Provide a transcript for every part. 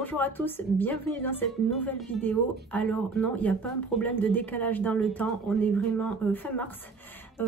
Bonjour à tous, bienvenue dans cette nouvelle vidéo. Alors non, il n'y a pas un problème de décalage dans le temps, on est vraiment fin mars.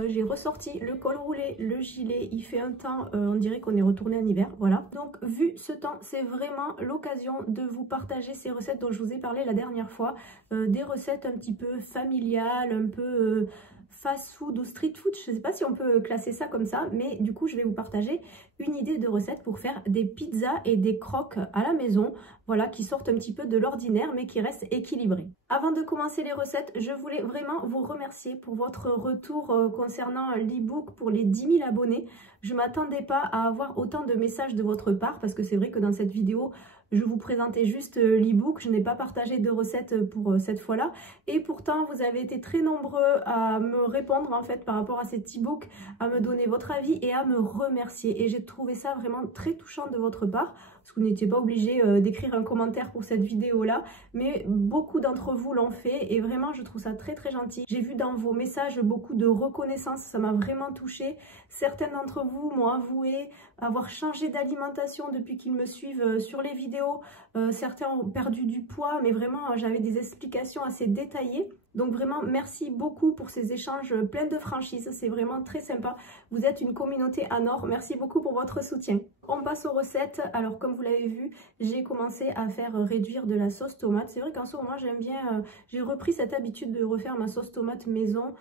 J'ai ressorti le col roulé, le gilet, il fait un temps, on dirait qu'on est retourné en hiver, voilà. Donc vu ce temps, c'est vraiment l'occasion de vous partager ces recettes dont je vous ai parlé la dernière fois. Des recettes un petit peu familiales, un peu fast food ou street food, je ne sais pas si on peut classer ça comme ça, mais du coup je vais vous partager une idée de recette pour faire des pizzas et des croques à la maison, voilà, qui sortent un petit peu de l'ordinaire mais qui restent équilibrés. Avant de commencer les recettes, je voulais vraiment vous remercier pour votre retour concernant l'e-book pour les 10 000 abonnés. Je ne m'attendais pas à avoir autant de messages de votre part parce que c'est vrai que dans cette vidéo, je vous présentais juste l'e-book, je n'ai pas partagé de recettes pour cette fois-là. Et pourtant, vous avez été très nombreux à me répondre en fait par rapport à cet e-book, à me donner votre avis et à me remercier. Et j'ai trouvé ça vraiment très touchant de votre part, parce que vous n'étiez pas obligé d'écrire un commentaire pour cette vidéo-là, mais beaucoup d'entre vous l'ont fait et vraiment je trouve ça très très gentil. J'ai vu dans vos messages beaucoup de reconnaissance, ça m'a vraiment touchée. Certains d'entre vous m'ont avoué avoir changé d'alimentation depuis qu'ils me suivent sur les vidéos. Certains ont perdu du poids, mais vraiment j'avais des explications assez détaillées. Donc vraiment merci beaucoup pour ces échanges pleins de franchise, c'est vraiment très sympa. Vous êtes une communauté en or, merci beaucoup pour votre soutien. On passe aux recettes. Alors comme vous l'avez vu, j'ai commencé à faire réduire de la sauce tomate. C'est vrai qu'en ce moment j'aime bien, j'ai repris cette habitude de refaire ma sauce tomate maison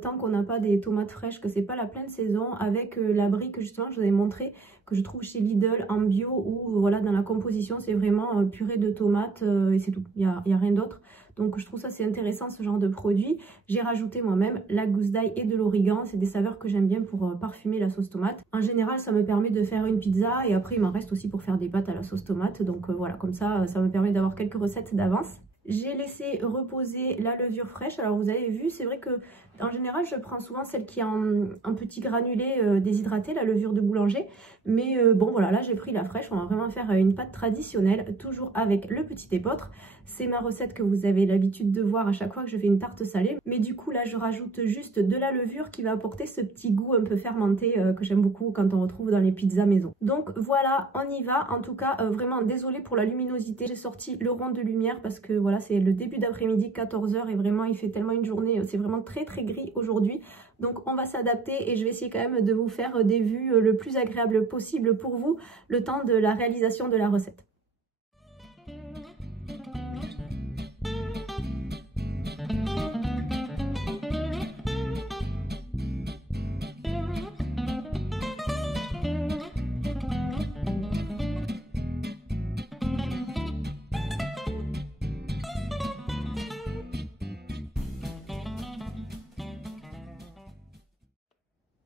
tant qu'on n'a pas des tomates fraîches, que c'est pas la pleine saison, avec la brique justement que je vous avais montré, que je trouve chez Lidl en bio, où voilà, dans la composition c'est vraiment purée de tomates et c'est tout, il y a rien d'autre. Donc je trouve ça c'est intéressant ce genre de produit. J'ai rajouté moi-même la gousse d'ail et de l'origan, c'est des saveurs que j'aime bien pour parfumer la sauce tomate. En général ça me permet de faire une pizza et après il m'en reste aussi pour faire des pâtes à la sauce tomate. Donc voilà, comme ça me permet d'avoir quelques recettes d'avance. J'ai laissé reposer la levure fraîche. Alors vous avez vu, c'est vrai que en général je prends souvent celle qui est en petit granulé déshydraté, la levure de boulanger. Mais bon voilà, là j'ai pris la fraîche. On va vraiment faire une pâte traditionnelle, toujours avec le petit épeautre. C'est ma recette que vous avez l'habitude de voir à chaque fois que je fais une tarte salée. Mais du coup là je rajoute juste de la levure qui va apporter ce petit goût un peu fermenté que j'aime beaucoup quand on retrouve dans les pizzas maison. Donc voilà, on y va. En tout cas vraiment désolée pour la luminosité. J'ai sorti le rond de lumière parce que voilà, c'est le début d'après-midi, 14 h, et vraiment il fait tellement une journée, c'est vraiment très très gris aujourd'hui. Donc on va s'adapter et je vais essayer quand même de vous faire des vues le plus agréable possible pour vous le temps de la réalisation de la recette.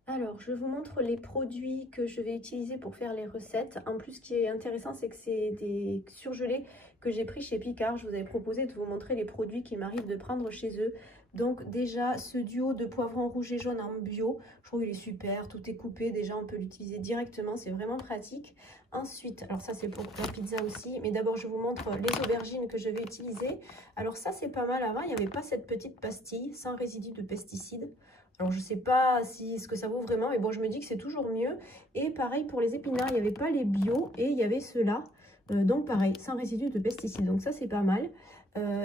Alors, je vous montre les produits que je vais utiliser pour faire les recettes. En plus, ce qui est intéressant, c'est que c'est des surgelés que j'ai pris chez Picard. Je vous avais proposé de vous montrer les produits qui m'arrivent de prendre chez eux. Donc déjà, ce duo de poivrons rouge et jaune en bio, je trouve qu'il est super, tout est coupé. Déjà, on peut l'utiliser directement, c'est vraiment pratique. Ensuite, alors ça c'est pour la pizza aussi, mais d'abord je vous montre les aubergines que je vais utiliser. Alors ça c'est pas mal, avant il n'y avait pas cette petite pastille sans résidus de pesticides. Alors je sais pas si ce que ça vaut vraiment, mais bon je me dis que c'est toujours mieux. Et pareil pour les épinards, il n'y avait pas les bio et il y avait ceux-là. Donc pareil, sans résidus de pesticides, donc ça c'est pas mal.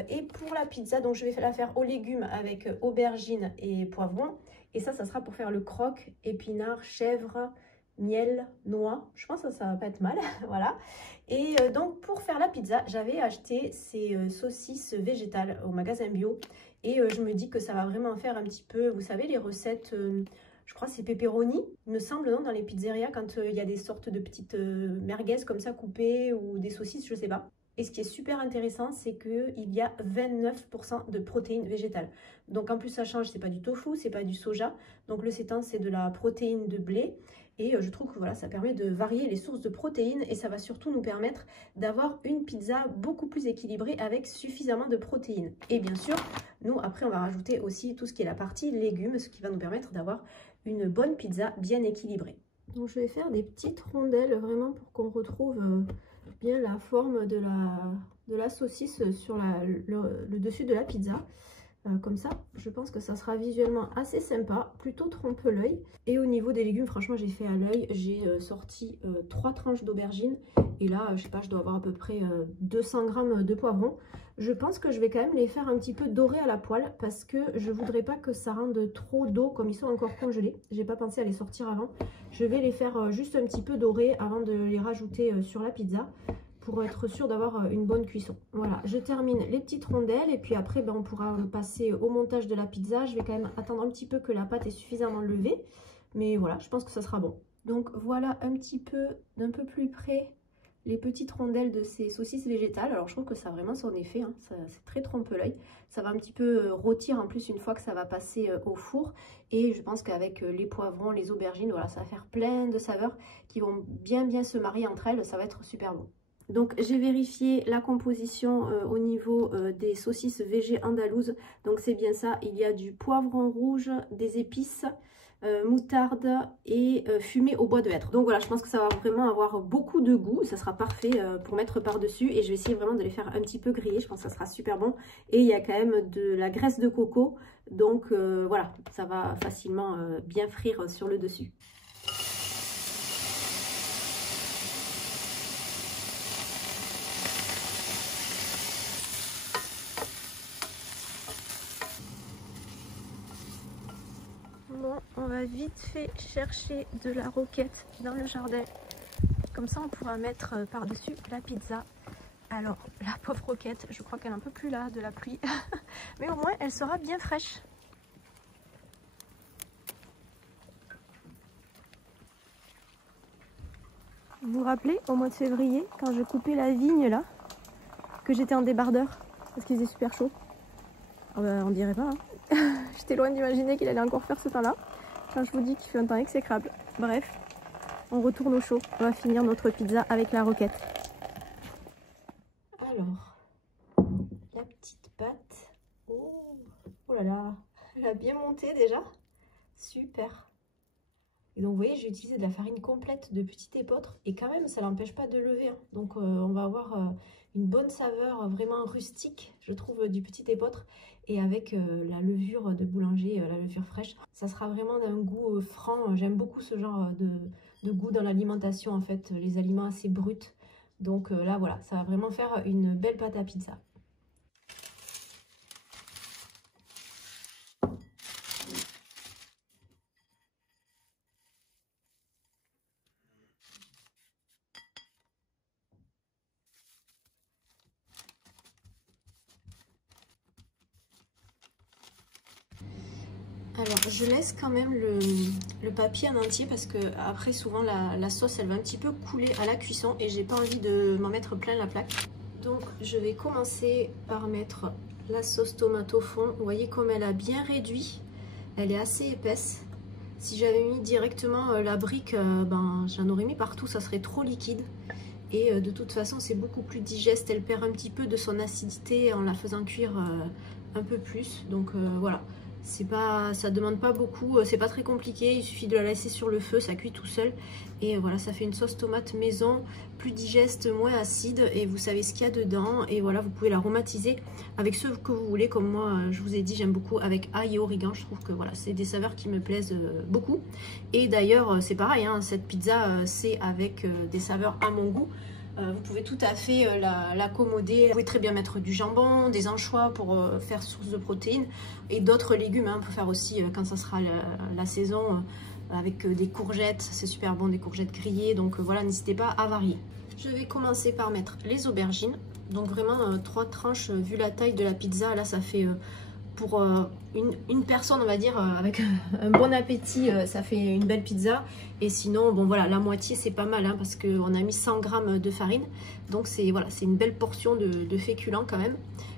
Et pour la pizza, donc je vais la faire aux légumes avec aubergines et poivrons. Et ça sera pour faire le croque, épinards, chèvre, miel, noix. Je pense que ça va pas être mal, voilà. Et donc pour faire la pizza, j'avais acheté ces saucisses végétales au magasin bio. Et je me dis que ça va vraiment faire un petit peu, vous savez, les recettes, je crois que c'est pepperoni, il me semble, non, dans les pizzerias, quand il y a des sortes de petites merguez comme ça coupées ou des saucisses, je sais pas. Et ce qui est super intéressant, c'est qu'il y a 29% de protéines végétales. Donc en plus ça change, c'est pas du tofu, c'est pas du soja. Donc le sétan c'est de la protéine de blé. Et je trouve que voilà, ça permet de varier les sources de protéines et ça va surtout nous permettre d'avoir une pizza beaucoup plus équilibrée avec suffisamment de protéines. Et bien sûr, nous après on va rajouter aussi tout ce qui est la partie légumes, ce qui va nous permettre d'avoir une bonne pizza bien équilibrée. Donc je vais faire des petites rondelles vraiment pour qu'on retrouve bien la forme de la saucisse sur le dessus de la pizza. comme ça, je pense que ça sera visuellement assez sympa, plutôt trompe-l'œil. Et au niveau des légumes, franchement, j'ai fait à l'œil, j'ai sorti 3 tranches d'aubergines. Et là, je sais pas, je dois avoir à peu près 200 g de poivrons. Je pense que je vais quand même les faire un petit peu dorés à la poêle parce que je voudrais pas que ça rende trop d'eau comme ils sont encore congelés. J'ai pas pensé à les sortir avant. Je vais les faire juste un petit peu dorés avant de les rajouter sur la pizza, pour être sûr d'avoir une bonne cuisson. Voilà, je termine les petites rondelles et puis après on pourra passer au montage de la pizza. Je vais quand même attendre un petit peu que la pâte est suffisamment levée, mais voilà, je pense que ça sera bon. Donc voilà un petit peu, d'un peu plus près, les petites rondelles de ces saucisses végétales. Alors je trouve que ça a vraiment son effet, hein. C'est très trompe-l'œil. Ça va un petit peu rôtir en plus une fois que ça va passer au four. Et je pense qu'avec les poivrons, les aubergines, voilà, ça va faire plein de saveurs qui vont bien se marier entre elles. Ça va être super bon. Donc j'ai vérifié la composition au niveau des saucisses végé andalouses. Donc c'est bien ça, il y a du poivron rouge, des épices, moutarde et fumée au bois de hêtre. Donc voilà, je pense que ça va vraiment avoir beaucoup de goût. Ça sera parfait pour mettre par-dessus. Et je vais essayer vraiment de les faire un petit peu griller. Je pense que ça sera super bon. Et il y a quand même de la graisse de coco. Donc voilà, ça va facilement bien frire sur le dessus. Bon, on va vite fait chercher de la roquette dans le jardin. Comme ça, on pourra mettre par-dessus la pizza. Alors, la pauvre roquette, je crois qu'elle est un peu plus là de la pluie. Mais au moins, elle sera bien fraîche. Vous vous rappelez, au mois de février, quand je coupais la vigne là, que j'étais en débardeur, parce qu'il faisait super chaud. Oh bah, on dirait pas, hein. J'étais loin d'imaginer qu'il allait encore faire ce temps-là. Quand je vous dis qu'il fait un temps exécrable. Bref, on retourne au chaud. On va finir notre pizza avec la roquette. Alors, la petite pâte. Oh, oh là là, elle a bien monté déjà. Super. Et donc vous voyez, j'ai utilisé de la farine complète de petit épeautre. Et quand même, ça n'empêche pas de lever, hein. Donc on va avoir une bonne saveur vraiment rustique, je trouve, du petit épeautre. Et avec la levure de boulanger, la levure fraîche, ça sera vraiment d'un goût franc. J'aime beaucoup ce genre de goût dans l'alimentation, en fait, les aliments assez bruts. Donc là, voilà, ça va vraiment faire une belle pâte à pizza. Alors je laisse quand même le papier en entier parce que après souvent la sauce elle va un petit peu couler à la cuisson et j'ai pas envie de m'en mettre plein la plaque. Donc je vais commencer par mettre la sauce tomate au fond. Vous voyez comme elle a bien réduit, elle est assez épaisse. Si j'avais mis directement la brique, ben, j'en aurais mis partout, ça serait trop liquide. Et de toute façon c'est beaucoup plus digeste, elle perd un petit peu de son acidité en la faisant cuire un peu plus. Donc voilà. Ça demande pas beaucoup, c'est pas très compliqué, il suffit de la laisser sur le feu, ça cuit tout seul. Et voilà, ça fait une sauce tomate maison, plus digeste, moins acide, et vous savez ce qu'il y a dedans. Et voilà, vous pouvez l'aromatiser avec ce que vous voulez, comme moi je vous ai dit, j'aime beaucoup avec ail et origan. Je trouve que voilà, c'est des saveurs qui me plaisent beaucoup. Et d'ailleurs c'est pareil, hein, cette pizza c'est avec des saveurs à mon goût. Vous pouvez tout à fait l'accommoder. Vous pouvez très bien mettre du jambon, des anchois pour faire source de protéines et d'autres légumes. Hein. On peut faire aussi quand ça sera la saison avec des courgettes. C'est super bon, des courgettes grillées. Donc voilà, n'hésitez pas à varier. Je vais commencer par mettre les aubergines. Donc vraiment 3 tranches vu la taille de la pizza. Là ça fait pour une personne on va dire avec un bon appétit, ça fait une belle pizza. Et sinon bon voilà, la moitié c'est pas mal hein, parce qu'on a mis 100 g de farine, donc c'est voilà, c'est une belle portion de féculents quand même.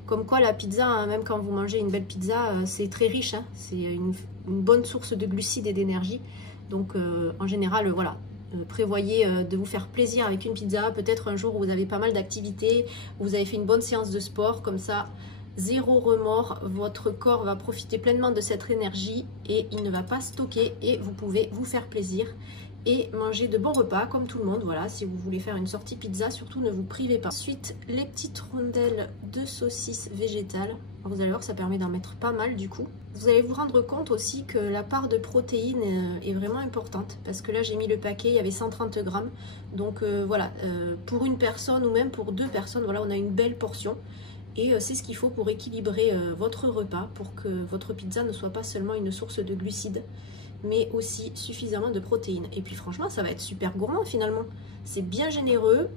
Comme quoi la pizza hein, même quand vous mangez une belle pizza c'est très riche hein, c'est une bonne source de glucides et d'énergie. Donc en général voilà, prévoyez de vous faire plaisir avec une pizza. Peut-être un jour où vous avez pas mal d'activités, où vous avez fait une bonne séance de sport, comme ça zéro remords, votre corps va profiter pleinement de cette énergie et il ne va pas stocker et vous pouvez vous faire plaisir et manger de bons repas comme tout le monde. Voilà, si vous voulez faire une sortie pizza, surtout ne vous privez pas. Ensuite, les petites rondelles de saucisses végétales. Alors, vous allez voir, ça permet d'en mettre pas mal du coup. Vous allez vous rendre compte aussi que la part de protéines est vraiment importante parce que là j'ai mis le paquet, il y avait 130 grammes. Donc voilà, pour une personne ou même pour 2 personnes, voilà, on a une belle portion. Et c'est ce qu'il faut pour équilibrer votre repas, pour que votre pizza ne soit pas seulement une source de glucides, mais aussi suffisamment de protéines. Et puis franchement, ça va être super gourmand finalement. C'est bien généreux.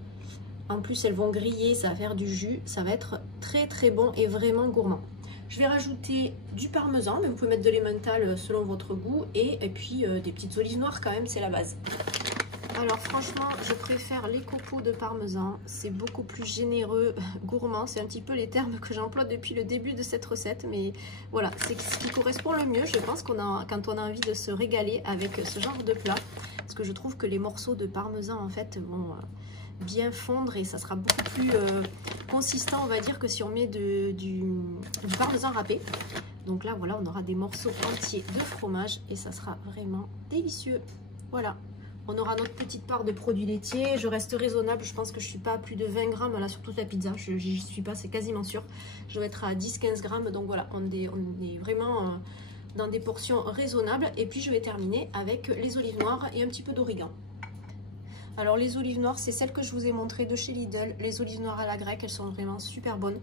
En plus, elles vont griller, ça va faire du jus. Ça va être très très bon et vraiment gourmand. Je vais rajouter du parmesan, mais vous pouvez mettre de l'emmental selon votre goût. Et puis des petites olives noires quand même, c'est la base. Alors franchement, je préfère les copeaux de parmesan, c'est beaucoup plus généreux, gourmand, c'est un petit peu les termes que j'emploie depuis le début de cette recette, mais voilà, c'est ce qui correspond le mieux, je pense, quand on a envie de se régaler avec ce genre de plat, parce que je trouve que les morceaux de parmesan en fait vont bien fondre et ça sera beaucoup plus consistant, on va dire, que si on met du parmesan râpé. Donc là, voilà, on aura des morceaux entiers de fromage et ça sera vraiment délicieux. Voilà. On aura notre petite part de produits laitiers. Je reste raisonnable. Je pense que je ne suis pas à plus de 20 grammes là sur toute la pizza. Je n'y suis pas, c'est quasiment sûr. Je dois être à 10-15 grammes. Donc voilà, on est vraiment dans des portions raisonnables. Et puis je vais terminer avec les olives noires et un petit peu d'origan. Alors les olives noires, c'est celles que je vous ai montrées de chez Lidl. Les olives noires à la grecque, elles sont vraiment super bonnes.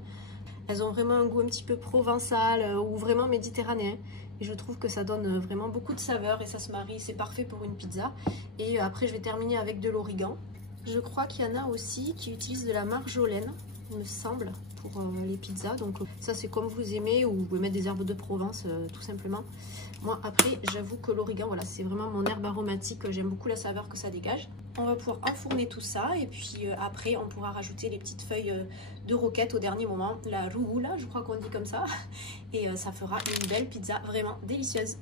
Elles ont vraiment un goût un petit peu provençal ou vraiment méditerranéen. Et je trouve que ça donne vraiment beaucoup de saveur et ça se marie, c'est parfait pour une pizza. Et après, je vais terminer avec de l'origan. Je crois qu'il y en a aussi qui utilisent de la marjolaine, il me semble, pour les pizzas. Donc ça, c'est comme vous aimez, ou vous pouvez mettre des herbes de Provence, tout simplement. Moi, après, j'avoue que l'origan, voilà, c'est vraiment mon herbe aromatique. J'aime beaucoup la saveur que ça dégage. On va pouvoir enfourner tout ça et puis après, on pourra rajouter les petites feuilles de roquette au dernier moment. La rucola, je crois qu'on dit comme ça. Et ça fera une belle pizza vraiment délicieuse.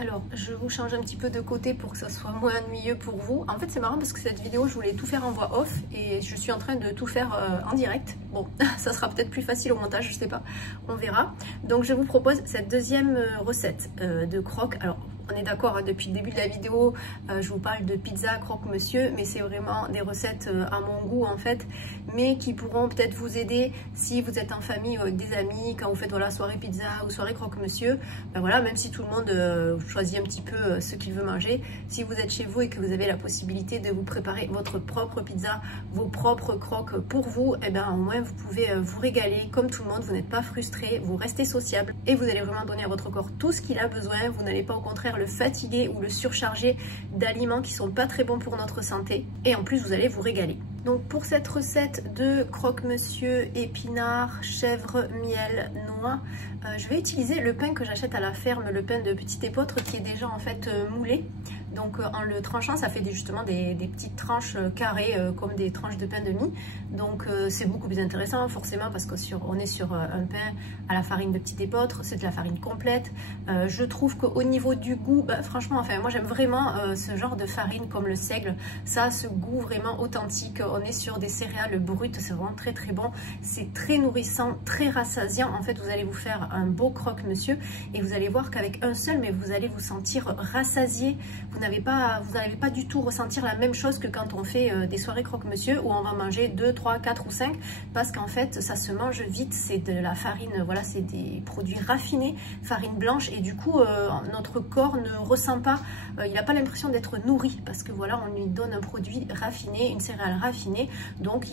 Alors, je vous change un petit peu de côté pour que ça soit moins ennuyeux pour vous. En fait, c'est marrant parce que cette vidéo, je voulais tout faire en voix off et je suis en train de tout faire en direct. Bon, ça sera peut-être plus facile au montage, je sais pas, on verra. Donc, je vous propose cette deuxième recette de croque. Alors, on est d'accord, hein, depuis le début de la vidéo, je vous parle de pizza croque-monsieur, mais c'est vraiment des recettes à mon goût en fait, mais qui pourront peut-être vous aider si vous êtes en famille ou avec des amis, quand vous faites voilà, soirée pizza ou soirée croque-monsieur. Ben voilà, même si tout le monde choisit un petit peu ce qu'il veut manger, si vous êtes chez vous et que vous avez la possibilité de vous préparer votre propre pizza, vos propres croques pour vous, et ben au moins vous pouvez vous régaler comme tout le monde, vous n'êtes pas frustré, vous restez sociable et vous allez vraiment donner à votre corps tout ce qu'il a besoin. Vous n'allez pas au contraire le fatiguer ou le surcharger d'aliments qui sont pas très bons pour notre santé, et en plus vous allez vous régaler. Donc pour cette recette de croque-monsieur épinards, chèvre, miel, noix, je vais utiliser le pain que j'achète à la ferme, le pain de petit épeautre qui est déjà en fait moulé. Donc en le tranchant, ça fait justement des petites tranches carrées comme des tranches de pain de mie. Donc c'est beaucoup plus intéressant forcément parce qu'on est sur un pain à la farine de petit épeautre, c'est de la farine complète. Je trouve qu'au niveau du goût, bah, franchement, enfin moi j'aime vraiment ce genre de farine comme le seigle. Ça a ce goût vraiment authentique. On est sur des céréales brutes, c'est vraiment très très bon. C'est très nourrissant, très rassasiant. En fait, vous allez vous faire un beau croque-monsieur et vous allez voir qu'avec un seul, mais vous allez vous sentir rassasié. Vous n'allez pas du tout ressentir la même chose que quand on fait des soirées croque-monsieur où on va manger 2, 3, 4 ou 5 parce qu'en fait ça se mange vite, c'est de la farine, voilà, c'est des produits raffinés, farine blanche, et du coup notre corps ne ressent pas, il n'a pas l'impression d'être nourri parce que voilà, on lui donne un produit raffiné, une céréale raffinée, donc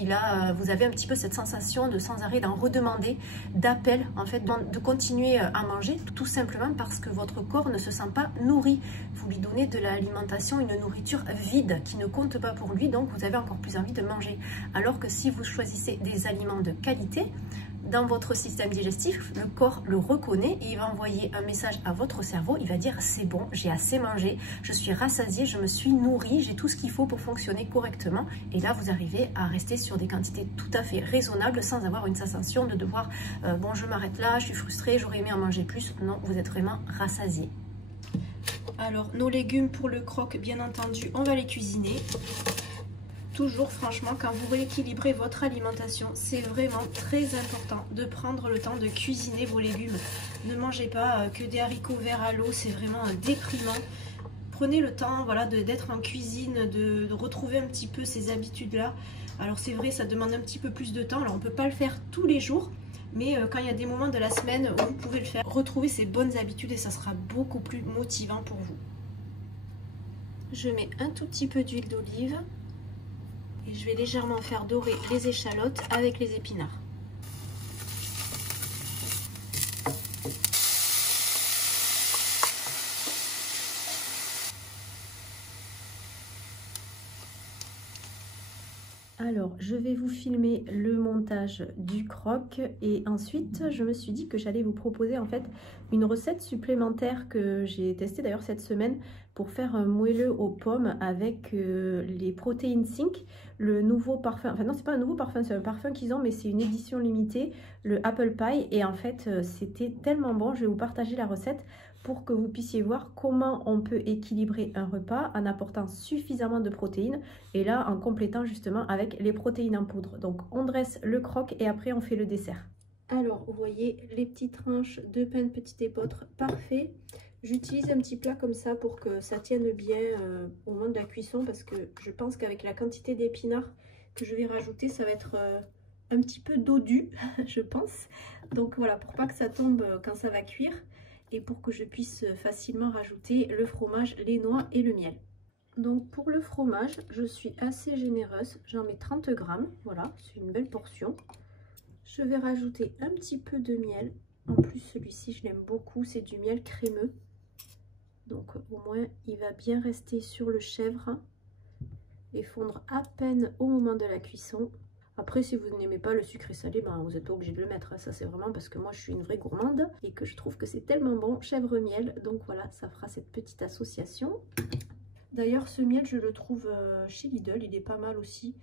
vous avez un petit peu cette sensation de sans arrêt d'en redemander, d'appel en fait, de continuer à manger, tout simplement parce que votre corps ne se sent pas nourri. Vous lui donnez de l'alimentation, une nourriture vide qui ne compte pas pour lui, donc vous avez encore plus envie de manger. Alors que si vous choisissez des aliments de qualité, dans votre système digestif, le corps le reconnaît et il va envoyer un message à votre cerveau. Il va dire c'est bon, j'ai assez mangé, je suis rassasié, je me suis nourri, j'ai tout ce qu'il faut pour fonctionner correctement. Et là, vous arrivez à rester sur des quantités tout à fait raisonnables sans avoir une sensation de devoir bon, je m'arrête là, je suis frustrée, j'aurais aimé en manger plus. Non, vous êtes vraiment rassasié. Alors, nos légumes pour le croque, bien entendu, on va les cuisiner. Toujours, franchement, quand vous rééquilibrez votre alimentation, c'est vraiment très important de prendre le temps de cuisiner vos légumes. Ne mangez pas que des haricots verts à l'eau, c'est vraiment déprimant. Prenez le temps, voilà, d'être en cuisine, de retrouver un petit peu ces habitudes-là. Alors c'est vrai, ça demande un petit peu plus de temps. Alors on ne peut pas le faire tous les jours, mais quand il y a des moments de la semaine où vous pouvez le faire, retrouvez ces bonnes habitudes et ça sera beaucoup plus motivant pour vous. Je mets un tout petit peu d'huile d'olive. Et je vais légèrement faire dorer les échalotes avec les épinards. Alors, je vais vous filmer le montage du croque et ensuite, je me suis dit que j'allais vous proposer en fait une recette supplémentaire que j'ai testée d'ailleurs cette semaine pour faire un moelleux aux pommes avec les Protein Sync, le nouveau parfum, enfin non, c'est pas un nouveau parfum, c'est un parfum qu'ils ont mais c'est une édition limitée, le Apple Pie, et en fait c'était tellement bon. Je vais vous partager la recette pour que vous puissiez voir comment on peut équilibrer un repas en apportant suffisamment de protéines et là en complétant justement avec les protéines en poudre. Donc on dresse le croque et après on fait le dessert. Alors vous voyez les petites tranches de pain de petite épeautre, parfait. J'utilise un petit plat comme ça pour que ça tienne bien au moment de la cuisson parce que je pense qu'avec la quantité d'épinards que je vais rajouter, ça va être un petit peu dodu, je pense. Donc voilà, pour pas que ça tombe quand ça va cuire et pour que je puisse facilement rajouter le fromage, les noix et le miel. Donc pour le fromage, je suis assez généreuse, j'en mets 30 grammes, voilà, c'est une belle portion. Je vais rajouter un petit peu de miel, en plus celui-ci je l'aime beaucoup, c'est du miel crémeux. Donc au moins il va bien rester sur le chèvre et fondre à peine au moment de la cuisson. Après, si vous n'aimez pas le sucré salé, ben, vous n'êtes pas obligé de le mettre. Ça, c'est vraiment parce que moi, je suis une vraie gourmande et que je trouve que c'est tellement bon, chèvre-miel. Donc voilà, ça fera cette petite association. D'ailleurs, ce miel, je le trouve chez Lidl. Il est pas mal aussi.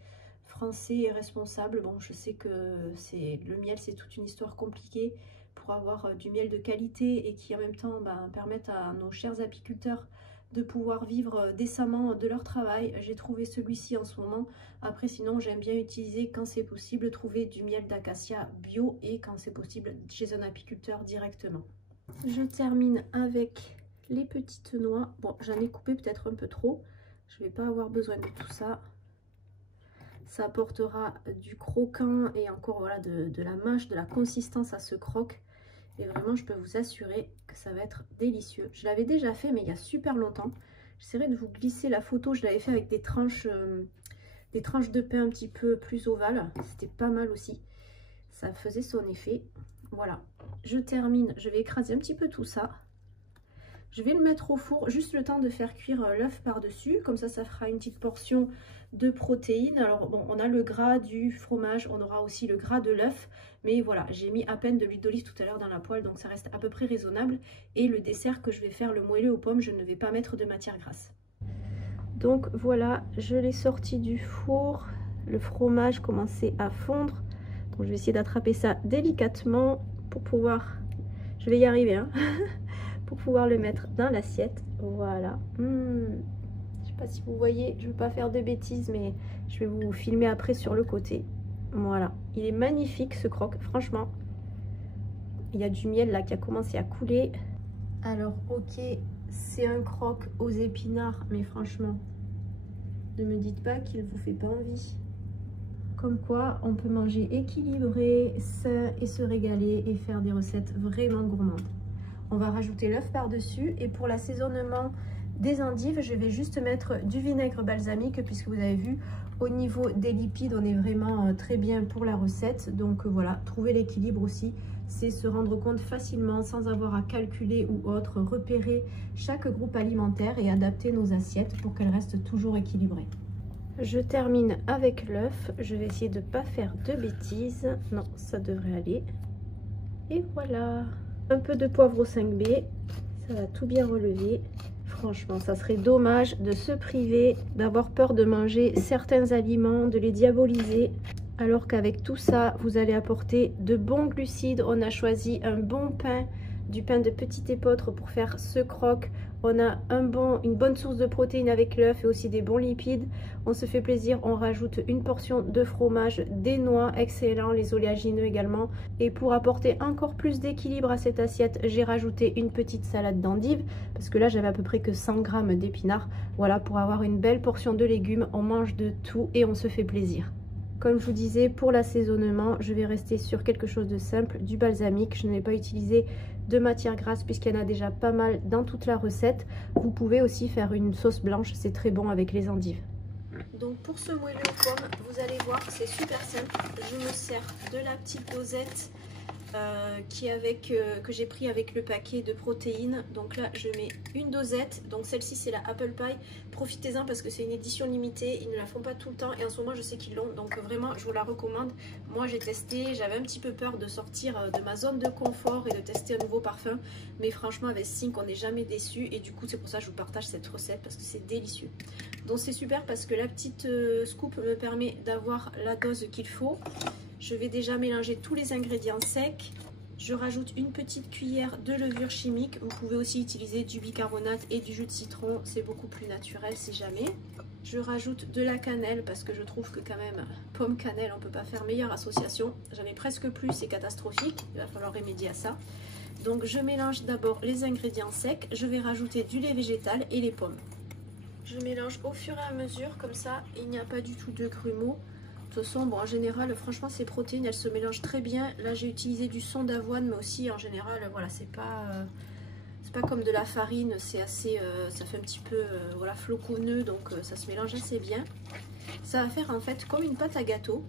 Français et responsable. Bon, je sais que le miel, c'est toute une histoire compliquée pour avoir du miel de qualité et qui en même temps permettent à nos chers apiculteurs de pouvoir vivre décemment de leur travail. J'ai trouvé celui-ci en ce moment. Après, sinon, j'aime bien utiliser, quand c'est possible, trouver du miel d'acacia bio et quand c'est possible, chez un apiculteur directement. Je termine avec les petites noix. Bon, j'en ai coupé peut-être un peu trop. Je ne vais pas avoir besoin de tout ça. Ça apportera du croquant et encore voilà, de la mâche, de la consistance à ce croque. Et vraiment, je peux vous assurer que ça va être délicieux. Je l'avais déjà fait, mais il y a super longtemps. J'essaierai de vous glisser la photo. Je l'avais fait avec des tranches de pain un petit peu plus ovales. C'était pas mal aussi. Ça faisait son effet. Voilà. Je termine. Je vais écraser un petit peu tout ça. Je vais le mettre au four, juste le temps de faire cuire l'œuf par-dessus. Comme ça, ça fera une petite portion de protéines. Alors bon, on a le gras du fromage, on aura aussi le gras de l'œuf. Mais voilà, j'ai mis à peine de l'huile d'olive tout à l'heure dans la poêle, donc ça reste à peu près raisonnable. Et le dessert que je vais faire, le moelleux aux pommes, je ne vais pas mettre de matière grasse. Donc voilà, je l'ai sorti du four. Le fromage commençait à fondre. Donc je vais essayer d'attraper ça délicatement pour pouvoir... Je vais y arriver, hein. Pour pouvoir le mettre dans l'assiette. Voilà. Je sais pas si vous voyez, je ne veux pas faire de bêtises, mais je vais vous filmer après sur le côté. Voilà, il est magnifique ce croque, franchement. Il y a du miel là qui a commencé à couler. Alors ok, c'est un croque aux épinards, mais franchement, ne me dites pas qu'il ne vous fait pas envie. Comme quoi, on peut manger équilibré, sain et se régaler et faire des recettes vraiment gourmandes. On va rajouter l'œuf par-dessus et pour l'assaisonnement des endives, je vais juste mettre du vinaigre balsamique puisque vous avez vu, au niveau des lipides, on est vraiment très bien pour la recette. Donc voilà, trouver l'équilibre aussi, c'est se rendre compte facilement sans avoir à calculer ou autre, repérer chaque groupe alimentaire et adapter nos assiettes pour qu'elles restent toujours équilibrées. Je termine avec l'œuf, je vais essayer de ne pas faire de bêtises. Non, ça devrait aller. Et voilà, un peu de poivre au 5B, ça va tout bien relever. Franchement, ça serait dommage de se priver, d'avoir peur de manger certains aliments, de les diaboliser. Alors qu'avec tout ça, vous allez apporter de bons glucides. On a choisi un bon pain, du pain de petit épeautre pour faire ce croque. On a une bonne source de protéines avec l'œuf et aussi des bons lipides. On se fait plaisir, on rajoute une portion de fromage, des noix, excellent, les oléagineux également. Et pour apporter encore plus d'équilibre à cette assiette, j'ai rajouté une petite salade d'endives parce que là j'avais à peu près que 100 g d'épinards. Voilà, pour avoir une belle portion de légumes, on mange de tout et on se fait plaisir. Comme je vous disais, pour l'assaisonnement, je vais rester sur quelque chose de simple, du balsamique. Je ne vais pas utiliser de matière grasse puisqu'il y en a déjà pas mal dans toute la recette. Vous pouvez aussi faire une sauce blanche, c'est très bon avec les endives. Donc pour ce moelleux aux pommes, vous allez voir, c'est super simple. Je me sers de la petite dosette que j'ai pris avec le paquet de protéines. Donc là je mets une dosette, donc celle-ci c'est la Apple Pie. Profitez-en parce que c'est une édition limitée, ils ne la font pas tout le temps et en ce moment je sais qu'ils l'ont, donc vraiment je vous la recommande. Moi j'ai testé, j'avais un petit peu peur de sortir de ma zone de confort et de tester un nouveau parfum, mais franchement avec Sync on n'est jamais déçu et du coup c'est pour ça que je vous partage cette recette parce que c'est délicieux. Donc c'est super parce que la petite scoop me permet d'avoir la dose qu'il faut. Je vais déjà mélanger tous les ingrédients secs. Je rajoute une petite cuillère de levure chimique. Vous pouvez aussi utiliser du bicarbonate et du jus de citron. C'est beaucoup plus naturel si jamais. Je rajoute de la cannelle parce que je trouve que quand même, pomme cannelle, on ne peut pas faire meilleure association. J'en ai presque plus, c'est catastrophique. Il va falloir remédier à ça. Donc je mélange d'abord les ingrédients secs. Je vais rajouter du lait végétal et les pommes. Je mélange au fur et à mesure, comme ça il n'y a pas du tout de grumeaux. De toute façon, bon, en général, franchement, ces protéines, elles se mélangent très bien. Là, j'ai utilisé du son d'avoine, mais aussi, en général, voilà, c'est pas comme de la farine. C'est assez, ça fait un petit peu, voilà, floconneux, donc ça se mélange assez bien. Ça va faire, en fait, comme une pâte à gâteau.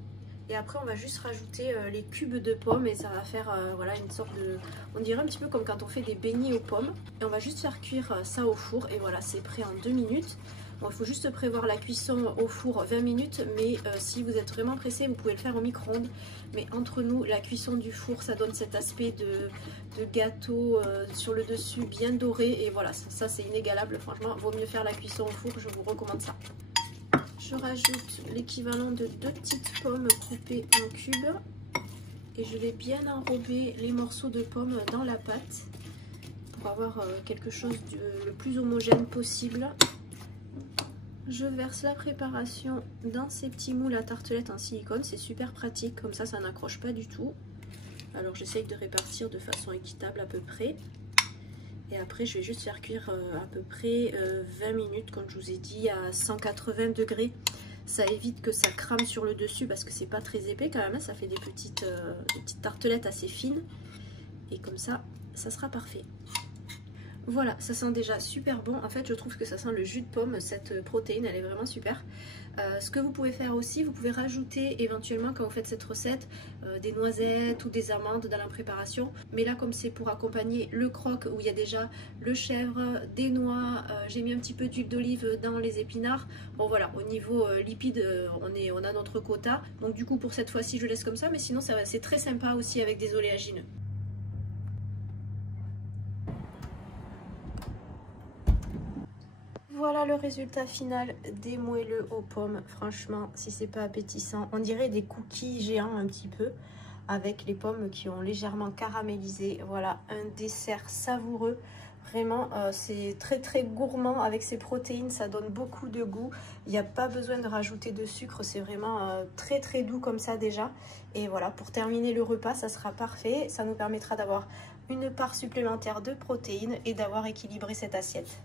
Et après, on va juste rajouter les cubes de pommes et ça va faire, voilà, une sorte de... On dirait un petit peu comme quand on fait des beignets aux pommes. Et on va juste faire cuire ça au four. Et voilà, c'est prêt en 2 minutes. Bon, il faut juste prévoir la cuisson au four 20 minutes, mais si vous êtes vraiment pressé, vous pouvez le faire au micro-ondes. Mais entre nous, la cuisson du four, ça donne cet aspect de gâteau sur le dessus, bien doré. Et voilà, ça c'est inégalable, franchement, vaut mieux faire la cuisson au four, je vous recommande ça. Je rajoute l'équivalent de 2 petites pommes coupées en cubes. Et je vais bien enrober les morceaux de pommes dans la pâte pour avoir quelque chose de le plus homogène possible. Je verse la préparation dans ces petits moules à tartelettes en silicone, c'est super pratique, comme ça n'accroche pas du tout. Alors j'essaye de répartir de façon équitable à peu près. Et après je vais juste faire cuire à peu près 20 minutes, comme je vous ai dit, à 180 degrés. Ça évite que ça crame sur le dessus parce que c'est pas très épais quand même, ça fait des petites tartelettes assez fines. Et comme ça, ça sera parfait. Voilà, ça sent déjà super bon. En fait, je trouve que ça sent le jus de pomme. Cette protéine, elle est vraiment super. Ce que vous pouvez faire aussi, vous pouvez rajouter éventuellement quand vous faites cette recette des noisettes ou des amandes dans la préparation. Mais là, comme c'est pour accompagner le croque où il y a déjà le chèvre, des noix, j'ai mis un petit peu d'huile d'olive dans les épinards. Bon voilà, au niveau lipides, on a notre quota. Donc du coup, pour cette fois-ci, je laisse comme ça. Mais sinon, c'est très sympa aussi avec des oléagineux. Voilà le résultat final des moelleux aux pommes. Franchement, si c'est pas appétissant, on dirait des cookies géants un petit peu, avec les pommes qui ont légèrement caramélisé. Voilà, un dessert savoureux. Vraiment, c'est très gourmand avec ces protéines, ça donne beaucoup de goût. Il n'y a pas besoin de rajouter de sucre, c'est vraiment très doux comme ça déjà. Et voilà, pour terminer le repas, ça sera parfait. Ça nous permettra d'avoir une part supplémentaire de protéines et d'avoir équilibré cette assiette.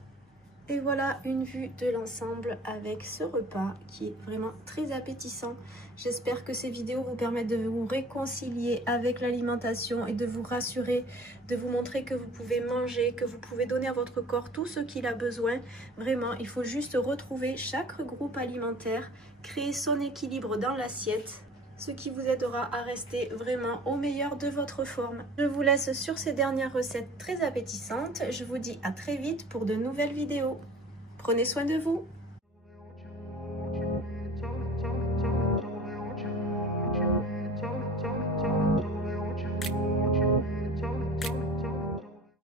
Et voilà une vue de l'ensemble avec ce repas qui est vraiment très appétissant. J'espère que ces vidéos vous permettent de vous réconcilier avec l'alimentation et de vous rassurer, de vous montrer que vous pouvez manger, que vous pouvez donner à votre corps tout ce qu'il a besoin. Vraiment, il faut juste retrouver chaque groupe alimentaire, créer son équilibre dans l'assiette, ce qui vous aidera à rester vraiment au meilleur de votre forme. Je vous laisse sur ces dernières recettes très appétissantes. Je vous dis à très vite pour de nouvelles vidéos. Prenez soin de vous.